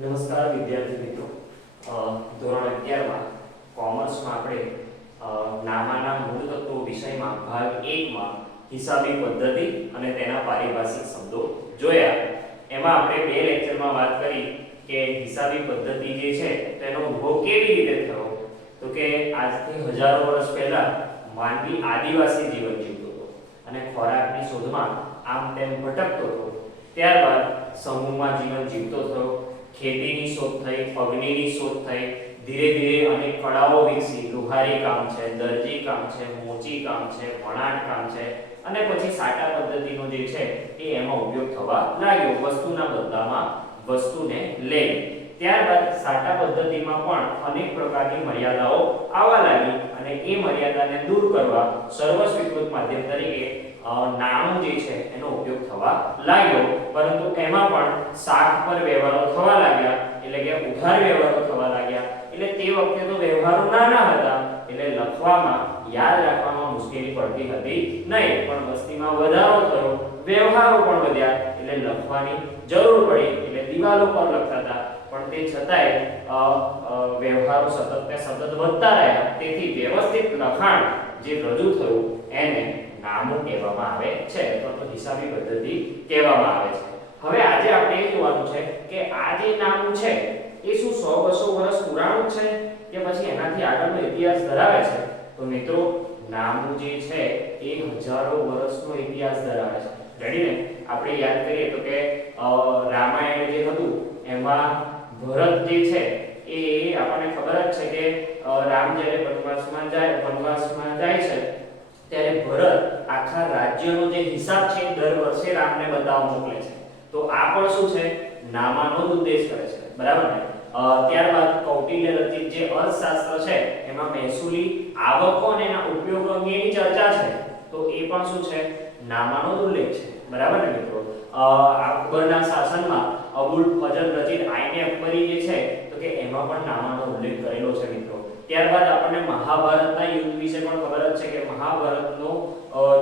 નમસ્કાર વિદ્યાર્થી મિત્રો, ધોરણ 11 માં કોમર્સમાં આપણે નામાના મૂળ તત્વો વિષયમાં ભાગ 1 માં હિસાબી પદ્ધતિ અને તેના પારિભાષિક શબ્દો જોયા. એમાં આપણે બે લેક્ચરમાં વાત કરી કે હિસાબી પદ્ધતિ જે છે તેનો ઉદ્ભવ કેવી રીતે થયો. તો કે આજથી હજારો વર્ષ પહેલા માનવી આદિવાસી જીવન જીવતો હતો અને ખોરાકની શોધમાં આમ તેમ ભટકતો હતો. ત્યારબાદ સમૂહમાં જીવન જીવતો થયો, ખેતીની શોધ થઈ, અગ્નિની શોધ થઈ, ધીરે ધીરે અનેક કળાઓ વિકસી. લુહારી કામ છે, દરજી કામ છે, મોચી કામ છે, વણાટ કામ છે અને પછી સાટા પદ્ધતિનો જે છે એ એમાં ઉપયોગ થવા લાગ્યો, વસ્તુના બદલામાં વસ્તુને લઈ. ત્યારબાદ સાટા પદ્ધતિમાં પણ અનેક પ્રકારની મર્યાદાઓ આવવા લાગી અને એ મર્યાદાને દૂર કરવા સર્વસ્વીકૃત માધ્યમ તરીકે નાણું જે છે એનો ઉપયોગ થવા લાગ્યો. પરંતુ એમાં પણ શાખ પર વ્યવહારો થવા લાગ્યા, એટલે કે ઉધાર વ્યવહારો થવા લાગ્યા. એટલે તે વખતે તો વ્યવહારો નાના હતા એટલે લખવામાં યાદ રાખવામાં મુશ્કેલી પડતી હતી નહીં, પણ વસ્તીમાં વધારો થયો, વ્યવહારો પણ વધ્યા એટલે લખવાની જરૂર પડી એટલે દિવાલો પર લખતા હતા. પણ તે છતાંય વ્યવહારો સતત વધતા રહ્યા. તેથી વ્યવસ્થિત લખાણ જે રજૂ થયું એને નામું કહેવામાં આવે છે અથવા તો હિસાબી પદ્ધતિ કહેવામાં આવે છે. હવે આજે આપણે એ જોવાનું છે કે આ જે નામું છે એ શું 100-200 વર્ષ પુરાણું છે કે પછી એનાથી આગળનો ઇતિહાસ ધરાવે છે. તો મિત્રો, નામું જે છે એ હજારો વર્ષનો ઇતિહાસ ધરાવે છે. રેડી ને? આપણે યાદ કરીએ તો કે રામાયણ જે હતું એમાં ભરત જે છે એ આપણને ખબર જ છે કે રામ જ્યારે વનવાસમાં જાય છે ત્યારે ભરત આખા રાજ્યનો જે હિસાબ છે દર વર્ષે રામને બતાવવા મોકલે છે. તો આ પણ શું છે? નામાનો જ ઉદ્દેશ કરે છે. બરાબર ને? ત્યારબાદ કૌટિલ્ય રચિત જે અર્થશાસ્ત્ર છે એમાં મહેસૂલી આવકો અને એના ઉપયોગો અંગેની ચર્ચા છે. તો એ પણ શું છે? નામાનો જ ઉલ્લેખ છે. બરાબર ને મિત્રો? અકબરના શાસનમાં અબુલ ફજલ રચિત આઈને અકબરી જે છે તો કે એમાં પણ નામાનો ઉલ્લેખ કરેલો છે મિત્રો. ત્યારબાદ આપણને મહાભારતના યુદ્ધ વિશે પણ ખબર જ છે કે મહાભારતનો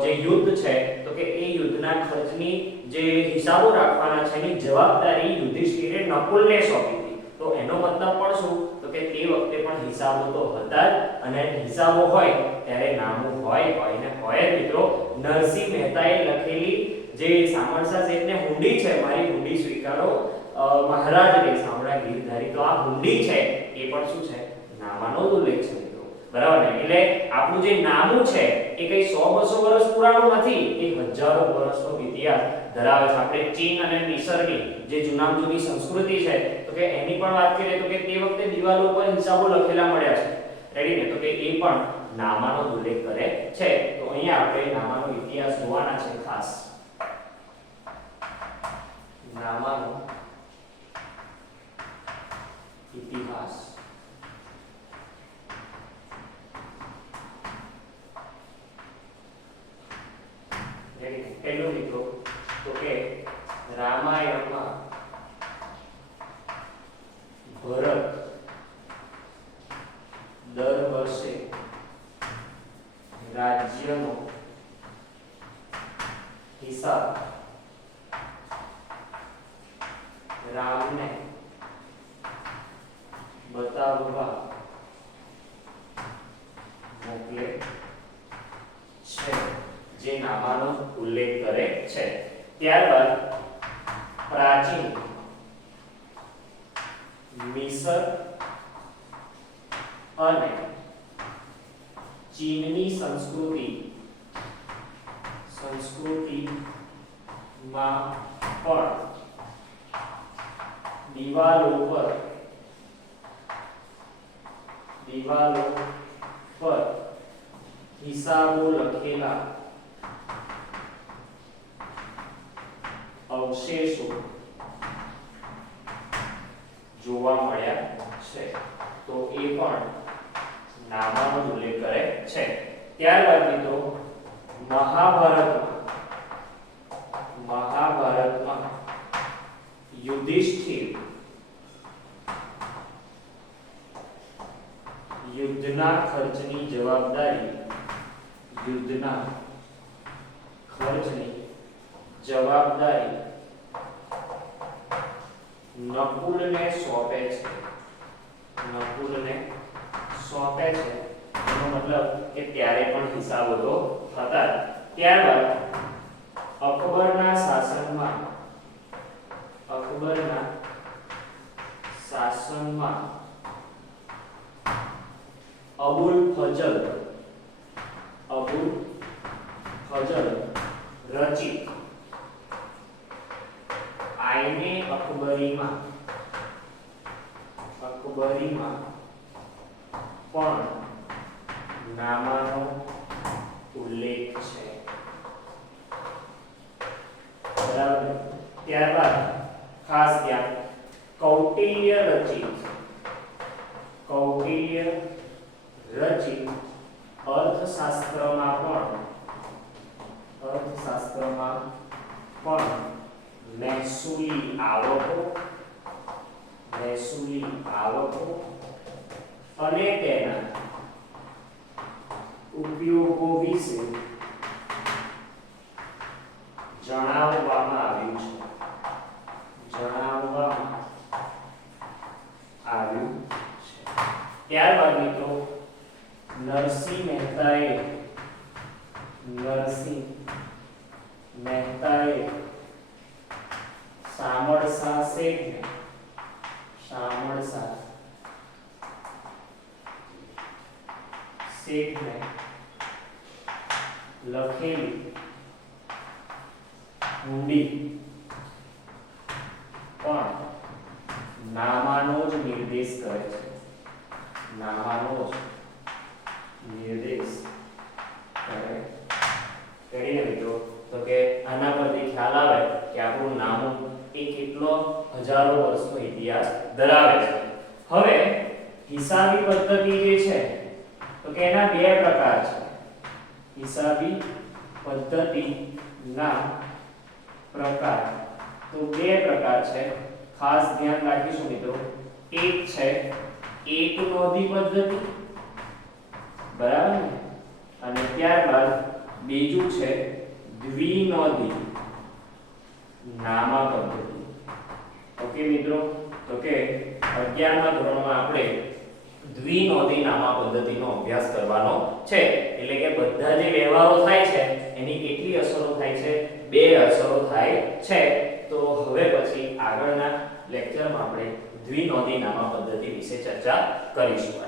જે યુદ્ધ છે તો કે એ યુદ્ધના ખર્ચની જે હિસાબો રાખવાના છે એની જવાબદારી યુધિષ્ઠિરે નકુલને સોંપી હતી. તો એનો મતલબ પણ શું? તો કે તે વખતે પણ હિસાબો તો હતા જ અને હિસાબો હોય ત્યારે નામું હોય ને હોય મિત્રો. નરસિંહ મહેતાએ લખેલી જે સામરસા શેઠને હુંડી છે, મારી હુંડી સ્વીકારો મહારાજને સાંભળા ગીરધારી, તો આ હુંડી છે એ પણ શું છે? નામાનો જ ઉલ્લેખ છે મિત્રો. બરાબર ને? એટલે આપણું જે નામું છે એ કઈ 100-200 વર્ષ પુરાણું નથી, એ હજારો વર્ષનો ઇતિહાસ ધરાવે છે. આપણે ચીન અને મિસરની જે જૂનામાં જૂની સંસ્કૃતિ છે તો કે એની પણ વાત કરીએ તો કે તે વખતે દિવાલો પર હિસાબો લખેલા મળ્યા છે. રેડી ને? તો કે એ પણ નામાનો ઉલ્લેખ કરે છે. તો અહીંયા આપણે નામાનો ઇતિહાસ જોવાના છે ખાસ. નામાનો ઇતિહાસ. પહેલું મિત્રો તો કે રામાયણમાં ભરત દર વર્ષે રાજ્યનો હિસાબ રામને બતાવવા મોકલે છે, જે નામાનો ઉલ્લેખ કરે છે. ત્યારબાદ પ્રાચીન મિસર અને ચીનની સંસ્કૃતિમાં પણ દિવાલો પર હિસાબો લખેલા અવશેષો જોવા મળ્યા છે. તો એ પણ નામાનો ઉલ્લેખ કરે છે. ત્યારબાદ મિત્રો મહાભારતમાં યુધિષ્ઠિર યુદ્ધના ખર્ચની જવાબદારી નકુલને સોંપે છે, નકુલને સોંપે છે એનો મતલબ કે ત્યારે પણ હિસાબો તો હતા. ત્યારબાદ અકબરના શાસનમાં અબુલ ફજલ રચિત આઈને અકબરીમાં પણ નામાનો ઉલ્લેખ છે. બરાબર. ત્યારબાદ ખાસ ધ્યાન, કૌટિલ્ય રચિત અર્થશાસ્ત્રમાં પણ મહેસૂલી આવકો અને તેના ઉપયોગો વિશે જણાવવામાં આવ્યું છે. ત્યારબાદ મિત્રો નરસિંહ મહેતાએ શામળશા શેઠને લખેલી હુંડી પણ નામાનો જ નિર્દેશ કરે છે. કરીને મિત્રો તો કે આના પરથી ખ્યાલ આવે કે આપણું નામું એ કેટલો હજારો વર્ષનો ઇતિહાસ ધરાવે છે. હવે હિસાબી પદ્ધતિ જે છે તો કે એના બે પ્રકાર છે. હિસાબી પદ્ધતિના પ્રકાર તો બે પ્રકાર છે. ખાસ ધ્યાન રાખીશું મિત્રો. એક છે એક નોંધી પદ્ધતિ, બરાબર ને, અને ત્યારબાદ બીજું છે દ્વિનોંધી નામા પદ્ધતિ. ઓકે મિત્રો, તો કે 11મા ધોરણમાં આપણે દ્વિનોંધી નામા પદ્ધતિનો અભ્યાસ કરવાનો છે. એટલે કે બધા જે વ્યવહારો થાય છે એની કેટલી અસરો થાય છે? બે અસરો થાય છે. તો હવે પછી આગળના લેક્ચરમાં આપણે દ્વિનોંધી નામા પદ્ધતિ વિશે ચર્ચા કરીશું.